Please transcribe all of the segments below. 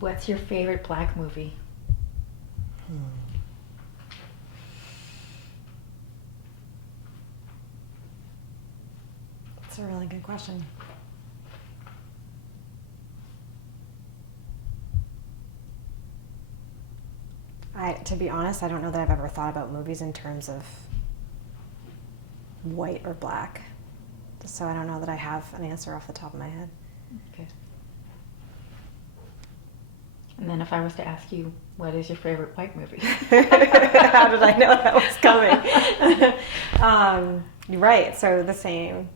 What's your favorite Black movie? That's a really good question. To be honest, I don't know that I've ever thought about movies in terms of white or black. So I don't know that I have an answer off the top of my head. Okay. And then if I was to ask you, what is your favorite white movie? How did I know that was coming? Right, so the same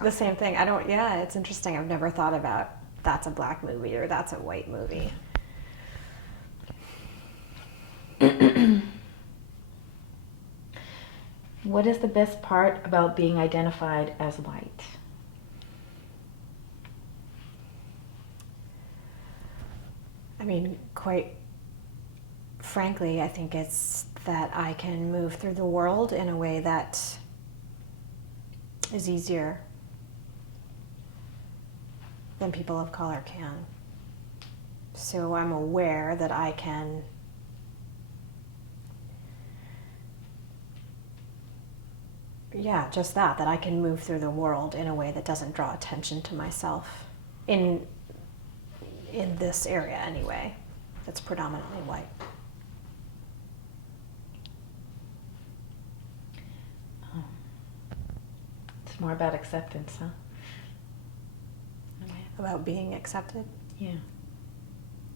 thing. Yeah, it's interesting. I've never thought about that's a black movie or that's a white movie. What is the best part about being identified as white? I mean, quite frankly, I think it's that I can move through the world in a way that is easier than people of color can. So I'm aware that I can just that I can move through the world in a way that doesn't draw attention to myself in this area anyway, that's predominantly white. It's more about acceptance, huh? About being accepted? Yeah.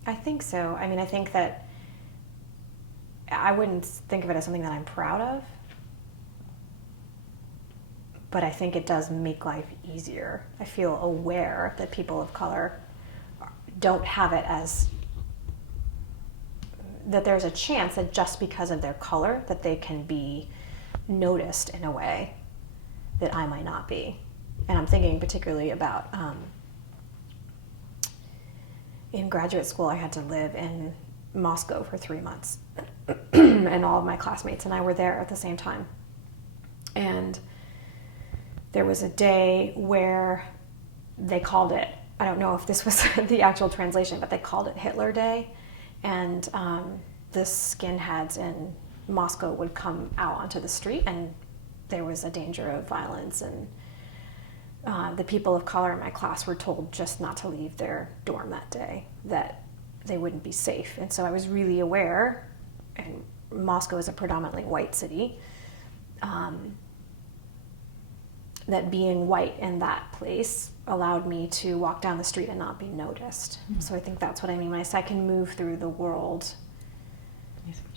I think so. I mean, I think that I wouldn't think of it as something that I'm proud of, but I think it does make life easier. I feel aware that people of color don't have it as that there's a chance that just because of their color that they can be noticed in a way that I might not be. And I'm thinking particularly about in graduate school I had to live in Moscow for 3 months and all of my classmates and I were there at the same time. And there was a day where they called it, I don't know if this was the actual translation, but they called it Hitler Day. And the skinheads in Moscow would come out onto the street and there was a danger of violence. And the people of color in my class were told just not to leave their dorm that day, that they wouldn't be safe. And so I was really aware, and Moscow is a predominantly white city, that being white in that place allowed me to walk down the street and not be noticed. Mm-hmm. So I think that's what I mean when I say I can move through the world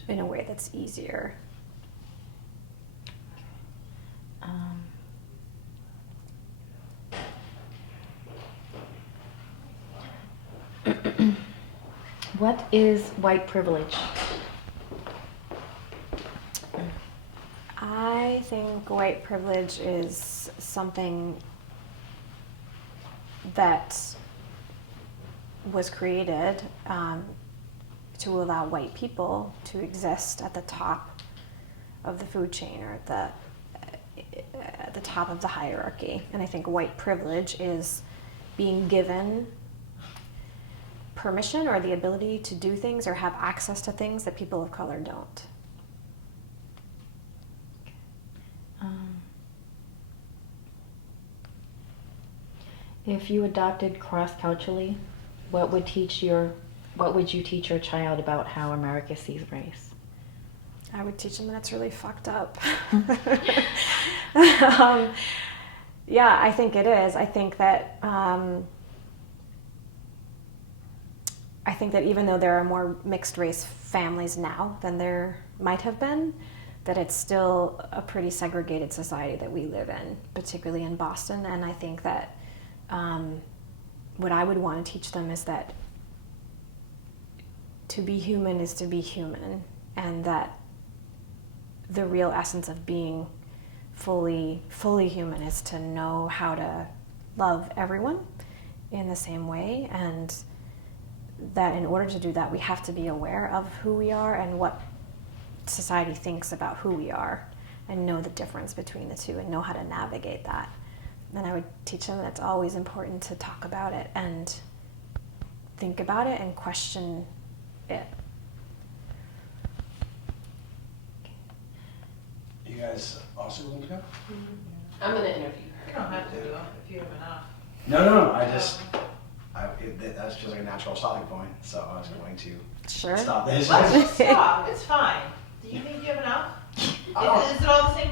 in a way that's easier. What is white privilege? I think white privilege is something that was created to allow white people to exist at the top of the food chain or at the top of the hierarchy. And I think white privilege is being given permission or the ability to do things or have access to things that people of color don't. If you adopted cross-culturally, what would you teach your child about how America sees race? I would teach them that it's really fucked up. Yeah, I think it is. I think that even though there are more mixed race families now than there might have been, that it's still a pretty segregated society that we live in, particularly in Boston. And I think that what I would want to teach them is that to be human is to be human, and that the real essence of being fully human is to know how to love everyone in the same way, and that in order to do that we have to be aware of who we are and what society thinks about who we are, and know the difference between the two and know how to navigate that. And I would teach them that it's always important to talk about it and think about it and question it. You guys also willing to go? I'm gonna interview her. You don't have to do it if you have enough. No. That's just like a natural stopping point. So I was going to Sure. stop this. Let's just stop. It's fine. Do you think you have enough? I don't- Is it all the same